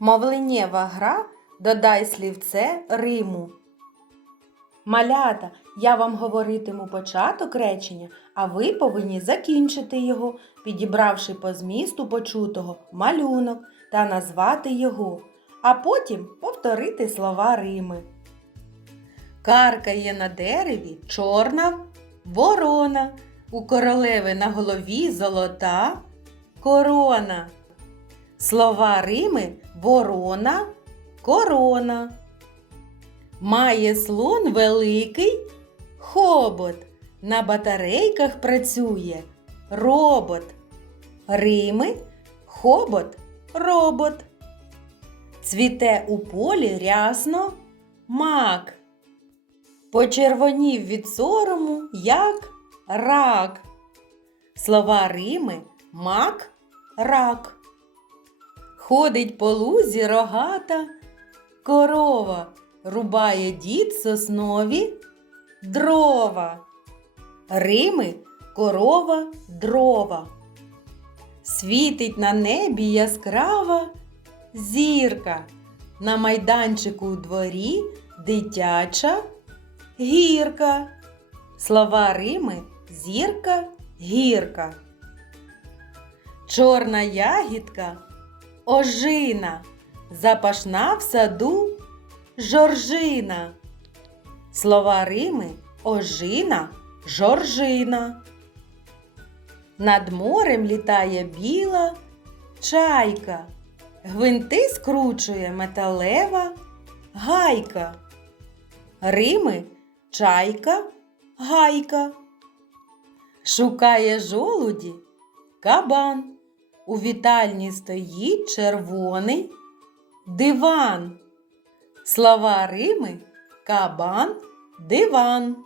Мовленнєва гра додай слівце Риму. Малята, я вам говоритиму початок речення, а ви повинні закінчити його, підібравши по змісту почутого малюнок та назвати його, а потім повторити слова Рими. Каркає на дереві чорна ворона, у королеви на голові золота корона. Слова Рими ворона, корона. Має слон великий хобот. На батарейках працює робот. Рими хобот робот. Цвіте у полі рясно мак. Почервонів від сорому, як рак. Слова Рими мак рак. Ходить по лузі рогата корова, рубає дід соснові дрова. Рими корова дрова. Світить на небі яскрава зірка. На майданчику у дворі дитяча гірка. Слова Рими зірка гірка. Чорна ягідка ожина, запашна в саду жоржина. Слова Рими ожина, жоржина. Над морем літає біла чайка. Гвинти скручує металева гайка. Рими чайка, гайка. Шукає жолуді кабан. У вітальні стоїть червоний диван. Слова Рими кабан, диван.